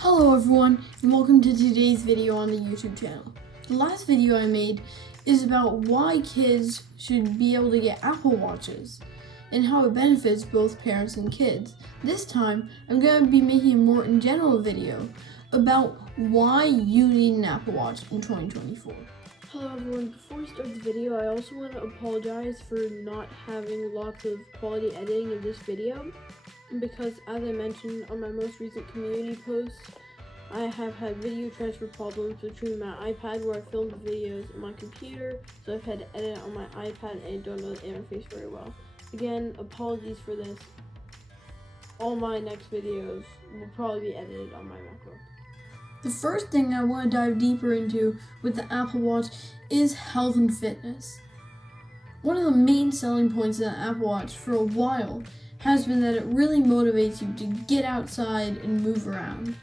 Hello everyone, and welcome to today's video on the YouTube channel. The last video I made is about why kids should be able to get Apple Watches and how it benefits both parents and kids. This time, I'm going to be making a more in general video about why you need an Apple Watch in 2024. Hello everyone, before we start the video, I also want to apologize for not having lots of quality editing in this video. Because, as I mentioned on my most recent community post, I have had video transfer problems between my iPad where I filmed the videos and my computer, so I've had to edit on my iPad and I don't know the interface very well. Again, apologies for this. All my next videos will probably be edited on my MacBook. The first thing I want to dive deeper into with the Apple Watch is health and fitness. One of the main selling points of the Apple Watch for a while has been that it really motivates you to get outside and move around.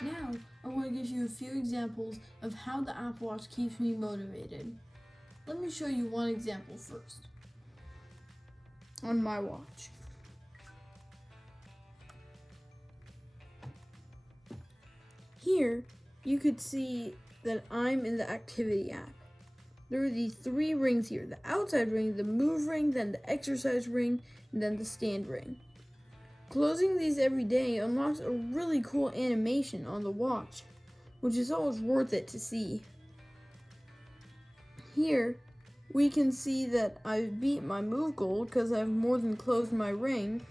Now, I want to give you a few examples of how the Apple Watch keeps me motivated. Let me show you one example first. On my watch. Here, you could see that I'm in the activity app. There are these three rings here: the outside ring, the move ring, then the exercise ring, and then the stand ring. Closing these every day unlocks a really cool animation on the watch, which is always worth it to see. Here, we can see that I've beat my move goal because I've more than closed my ring.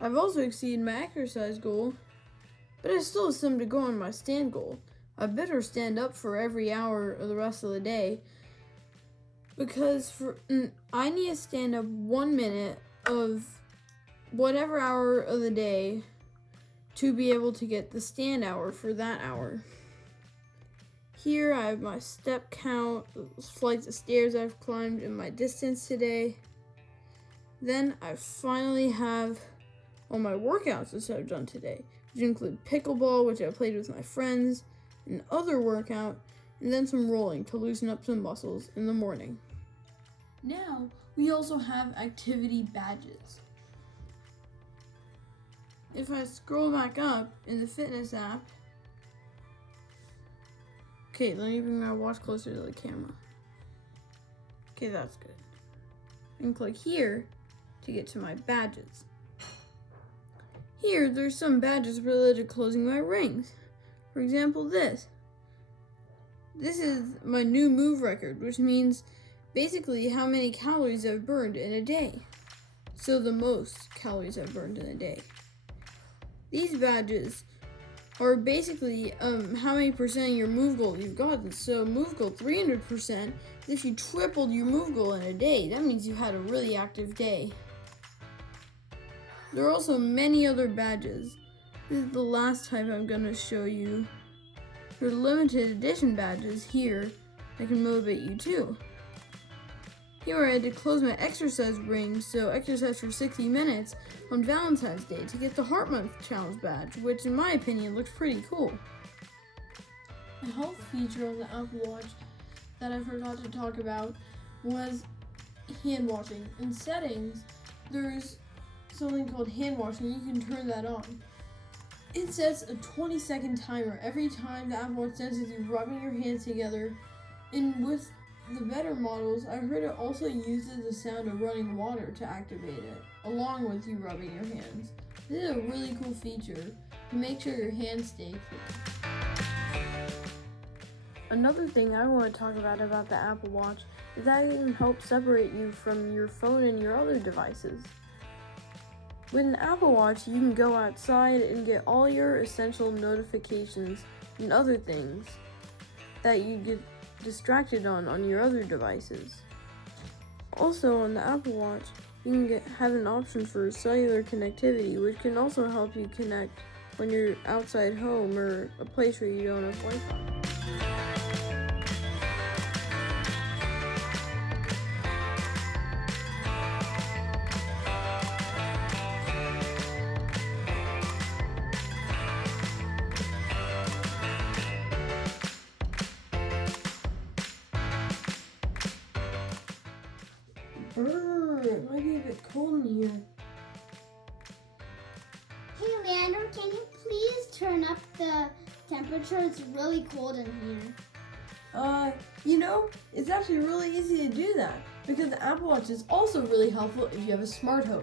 I've also exceeded my exercise goal, but I still have some to go on my stand goal. I better stand up for every hour of the rest of the day because I need to stand up 1 minute of whatever hour of the day to be able to get the stand hour for that hour. Here I have my step count, the flights of stairs I've climbed, and my distance today. Then I finally have all my workouts that I've done today, which include pickleball, which I played with my friends, and other workout, and then some rolling to loosen up some muscles in the morning. Now, we also have activity badges. If I scroll back up in the fitness app, okay, let me bring my watch closer to the camera. Okay, that's good. I can click here to get to my badges. Here, there's some badges related to closing my rings. For example, this. This is my new move record, which means basically how many calories I've burned in a day. So the most calories I've burned in a day. These badges are basically how many percent of your move goal you've gotten. So move goal 300%. If you tripled your move goal in a day, that means you had a really active day. There are also many other badges. This is the last type I'm going to show you. There are limited edition badges here that can motivate you too. Here I had to close my exercise ring, so exercise for 60 minutes on Valentine's Day to get the Heart Month Challenge badge, which in my opinion looks pretty cool. A health feature of the Apple Watch that I forgot to talk about was hand washing. In settings, there's something called hand washing. You can turn that on. It sets a 20-second timer every time the Apple Watch senses you rubbing your hands together, and with the better models, I heard it also uses the sound of running water to activate it, along with you rubbing your hands. This is a really cool feature to make sure your hands stay clean. Another thing I want to talk about the Apple Watch is that it can help separate you from your phone and your other devices. With an Apple Watch, you can go outside and get all your essential notifications and other things that you get distracted on your other devices. Also, on the Apple Watch, you can have an option for cellular connectivity, which can also help you connect when you're outside home or a place where you don't have Wi-Fi. It might be a bit cold in here. Hey Leander, can you please turn up the temperature? It's really cold in here. It's actually really easy to do that because the Apple Watch is also really helpful if you have a smart home.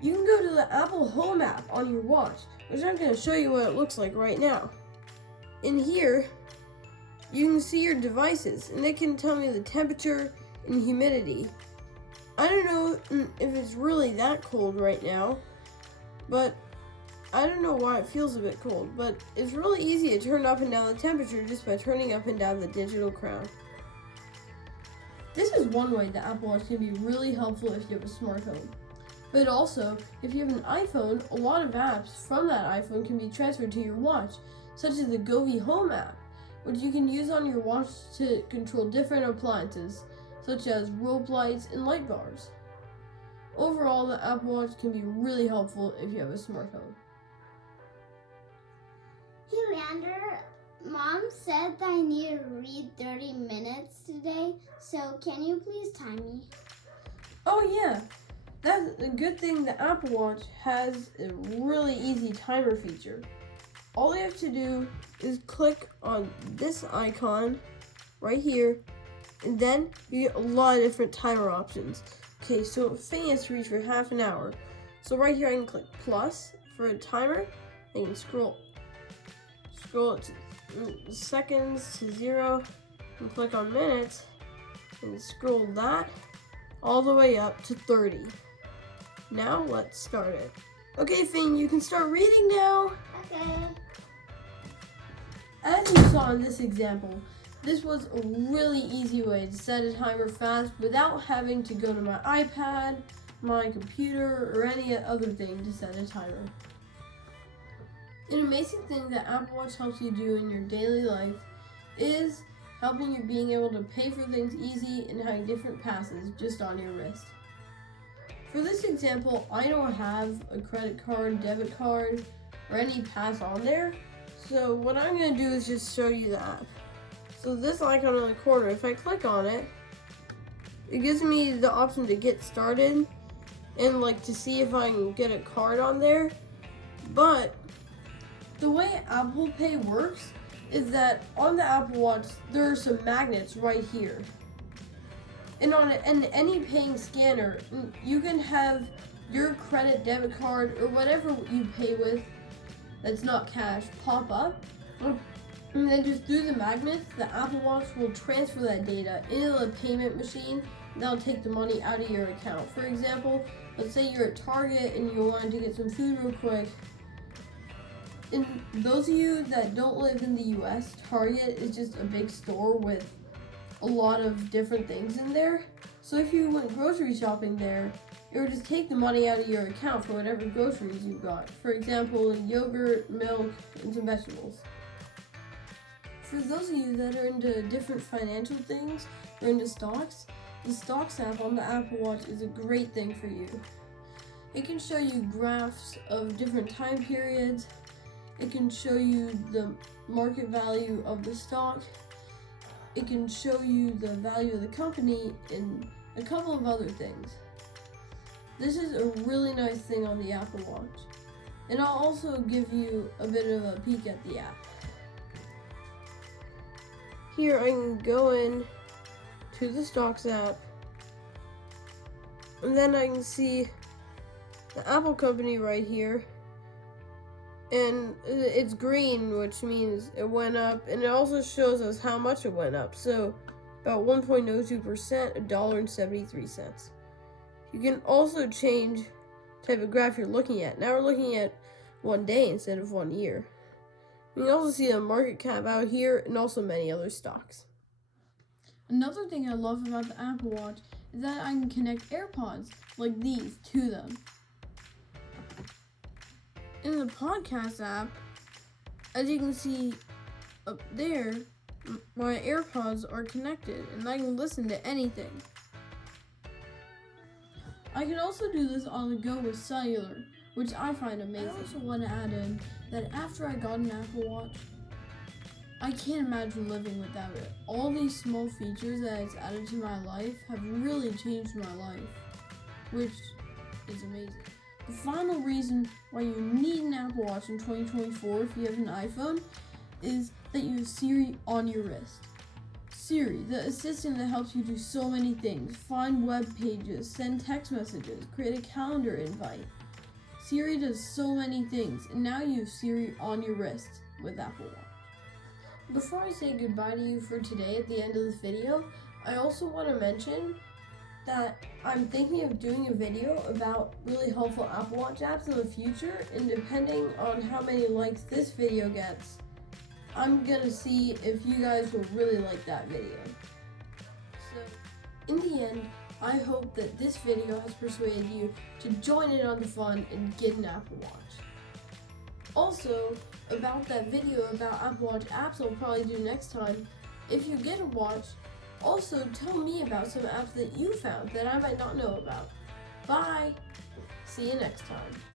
You can go to the Apple Home app on your watch, which I'm going to show you what it looks like right now. In here, you can see your devices and they can tell me the temperature and humidity. I don't know if it's really that cold right now, but I don't know why it feels a bit cold, but it's really easy to turn up and down the temperature just by turning up and down the digital crown. This is one way the Apple Watch can be really helpful if you have a smart home. But also, if you have an iPhone, a lot of apps from that iPhone can be transferred to your watch, such as the Govee Home app, which you can use on your watch to control different appliances, such as rope lights and light bars. Overall, the Apple Watch can be really helpful if you have a smart home. Hey Leander, Mom said that I need to read 30 minutes today, so can you please time me? Oh yeah, that's a good thing the Apple Watch has a really easy timer feature. All you have to do is click on this icon right here, and then you get a lot of different timer options. Okay, so Fanny has to read for half an hour. So right here I can click plus for a timer. I can scroll it to seconds to 0 and click on minutes and scroll that all the way up to 30. Now let's start it. Okay, Finn, you can start reading now. Okay. As you saw in this example, this was a really easy way to set a timer fast without having to go to my iPad, my computer, or any other thing to set a timer. An amazing thing that Apple Watch helps you do in your daily life is helping you being able to pay for things easy and having different passes just on your wrist. For this example, I don't have a credit card, debit card, or any pass on there, so what I'm going to do is just show you the app. So this icon in the corner, if I click on it, it gives me the option to get started and to see if I can get a card on there. But the way Apple Pay works is that on the Apple Watch, there are some magnets right here. And on any paying scanner, you can have your credit, debit card, or whatever you pay with that's not cash pop up. And then just through the magnets, the Apple Watch will transfer that data into the payment machine, and that'll take the money out of your account. For example, let's say you're at Target and you wanted to get some food real quick. And those of you that don't live in the US, Target is just a big store with a lot of different things in there. So if you went grocery shopping there, it would just take the money out of your account for whatever groceries you got. For example, yogurt, milk, and some vegetables. For those of you that are into different financial things or into stocks, the Stocks app on the Apple Watch is a great thing for you. It can show you graphs of different time periods. It can show you the market value of the stock. It can show you the value of the company and a couple of other things. This is a really nice thing on the Apple Watch. And I'll also give you a bit of a peek at the app. Here I can go in to the Stocks app, and then I can see the Apple company right here, and it's green, which means it went up, and it also shows us how much it went up. So about 1.02%, $1.73. You can also change type of graph you're looking at. Now we're looking at 1 day instead of 1 year. You can also see the market cap out here and also many other stocks. Another thing I love about the Apple Watch is that I can connect AirPods like these to them. In the podcast app, as you can see up there, my AirPods are connected and I can listen to anything. I can also do this on the go with cellular, which I find amazing. I also want to add in that after I got an Apple Watch, I can't imagine living without it. All these small features that it's added to my life have really changed my life, which is amazing. The final reason why you need an Apple Watch in 2024 if you have an iPhone is that you have Siri on your wrist. Siri, the assistant that helps you do so many things: find web pages, send text messages, create a calendar invite. Siri does so many things, and now you have Siri on your wrist with Apple Watch. Before I say goodbye to you for today at the end of this video, I also want to mention that I'm thinking of doing a video about really helpful Apple Watch apps in the future, and depending on how many likes this video gets, I'm gonna see if you guys will really like that video. So, in the end, I hope that this video has persuaded you to join in on the fun and get an Apple Watch. Also, about that video about Apple Watch apps I'll probably do next time, if you get a watch, also tell me about some apps that you found that I might not know about. Bye! See you next time.